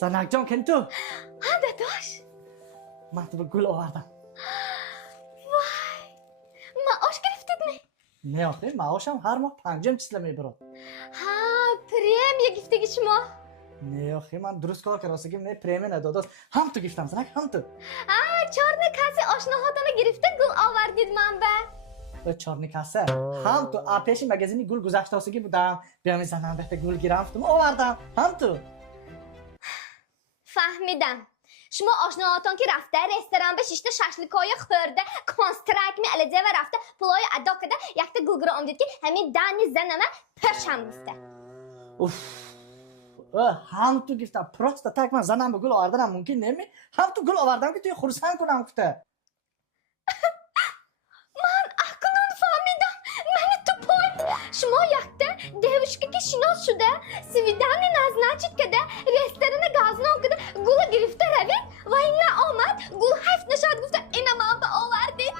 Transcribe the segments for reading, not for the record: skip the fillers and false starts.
Sanakjon kim tu? Ha dadash. Men tu gul ovardim. Voy. Maosh giriftidmi? Ne yo'qdi? Maoshim har moh 5 chislamay birot. Ha, premiya giftiga shimo. Ne yo'qdi? Men durust kor karasiga ne premiya dados. Ham tu giftam sanak, ham tu. Ha, chorni kasi oshna xotini girifti gul ovardid manba. Chorni kasa. Ham tu a peshi magazini gul guzashtosiga budam. Biyami zanandaqda gul giraftim, ovardim. Ham tu. Fahmidim. Shimo oshna xotin ki rafta restoran be shishta shashlikaya xurda konstrakmi alaja va rafta puloy ado qildi. Yakta gulgira omdid ki hamin dani zanama pasham gifta. Uff. Ham tu giftam. Prosta tak men zanam gul ovardim mumkin nemi? Ham tu gul ovardim ki tu xursand kunam kufta. Man aqlon fahmidim. Mani tupoy. Shimo yakta devishka ki shinos shuda. Svidani naznachit kada restorana gaznon kada gula girifta ravin va inna omad gul hayf nashad gufta ina mamba ovardid.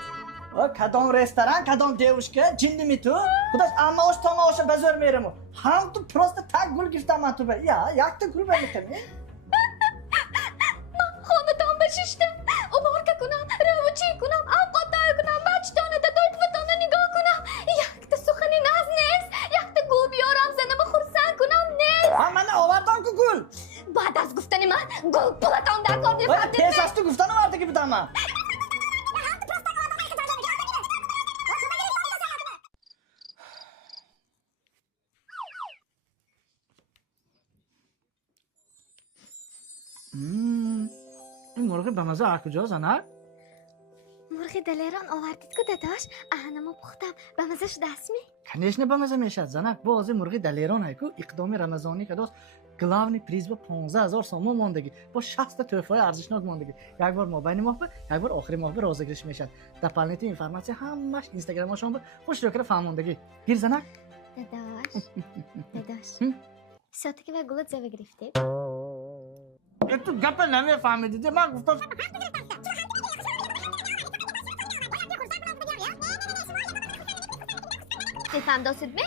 Kadon restoran, kadon devishka, jinnimi tu? Xudosh, amma osh toma osh bezormayram. Ham tu prosta tak gul giftaman tu. Ya, yakta gul bermitam. Man xonadan bashishda. Umarka kunam, ravuchi kunam, avqatay kunam, bachtonada doyt vatona nigoh kunam. Yakta suxani naznes, yakta gul biyoram zanama xursand kunam nes. Ha, mana ovardim ku gul. Ba'd az guftani man gul pulaton dakor deb Voy, tez as tu guftani vardi ki bidaman. این مرغ بمزه از کجا زنر؟ مرغ دلیران آوردید که داداش اهنمو پختم به مزش دست می؟ کنیشنه بمزه میشد زنر بازی مرغ دلیران هی که اقدام رمضانی که داشت گلاونی پریز با 15,000 سوم ماندگی با 60 تحفه ارزشناک ماندگی یک بار مابین ماه یک بار آخری ماه رازگیریش میشد در پلنتی اینفورماسیون همش اینستاگرامشون خوش روکر فهموندگی گیر زنر داداش ساعتی که و گلت زوه گرفتید تو گپ نمیفهمیدی من گفتم سفهم داستید می؟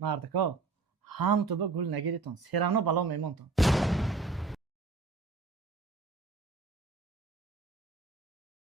مردکا هم تو به گل نگیریتون سیرانا بالا میمونتون